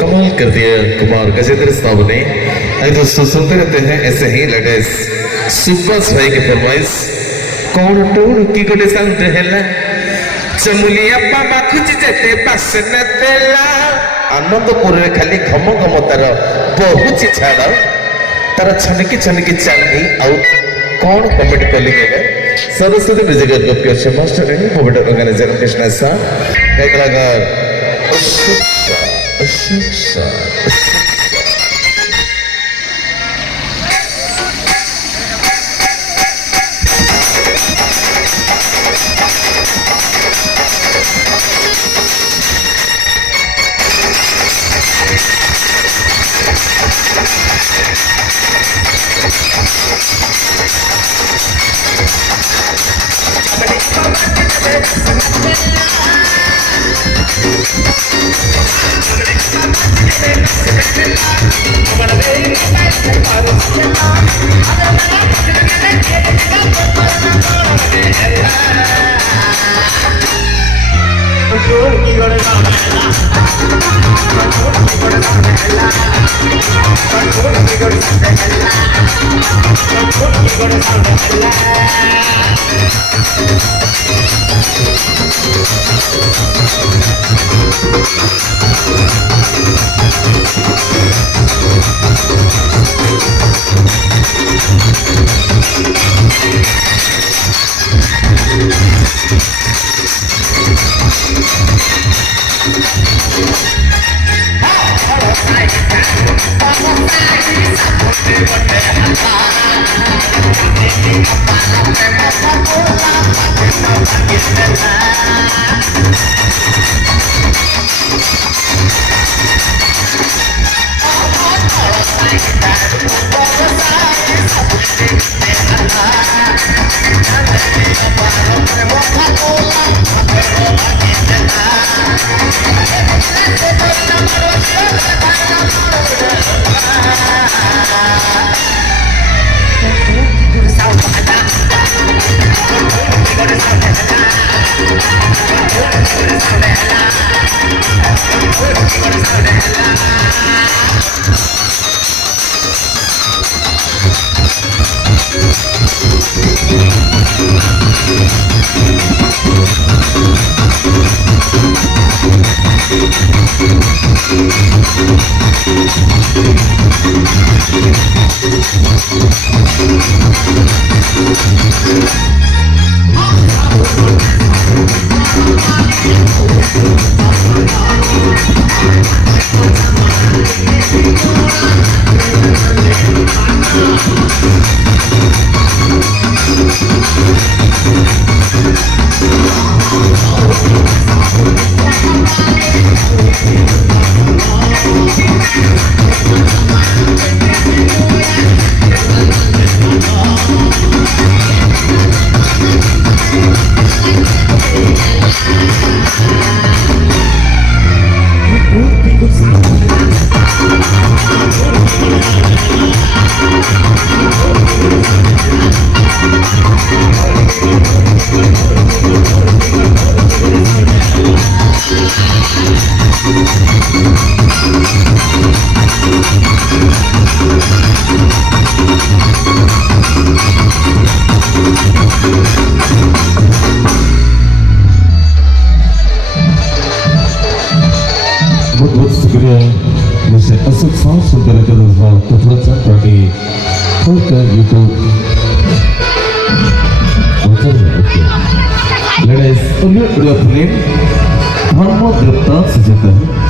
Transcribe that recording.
कमाल कर दिया कुमार गजेंद्र साहब ने। दोस्तों सुनते रहते हैं ऐसे ही लेटेस्ट सुपर भाई की फरमाइश। कौन टोड़ की गोटे साउंड हैला चमुलिया पापा खुची जेते पासन देला आनंदपुर रे खाली घम घम तार बहुत छाड़ तार छनकी छनकी चांदी आउ कौन कमेंट कली केबे सरस्वती म्यूजिक ग्रुप के master end moment organiser Krishna सा कलाकार अशोक सा बहुत शुक्रिया जैसे असद साफ सुंदर जज्बा कुदरत पार्टी खोलकर यूट्यूब लड़ाई उन्हें धर्म गिरफ्तार से जाता है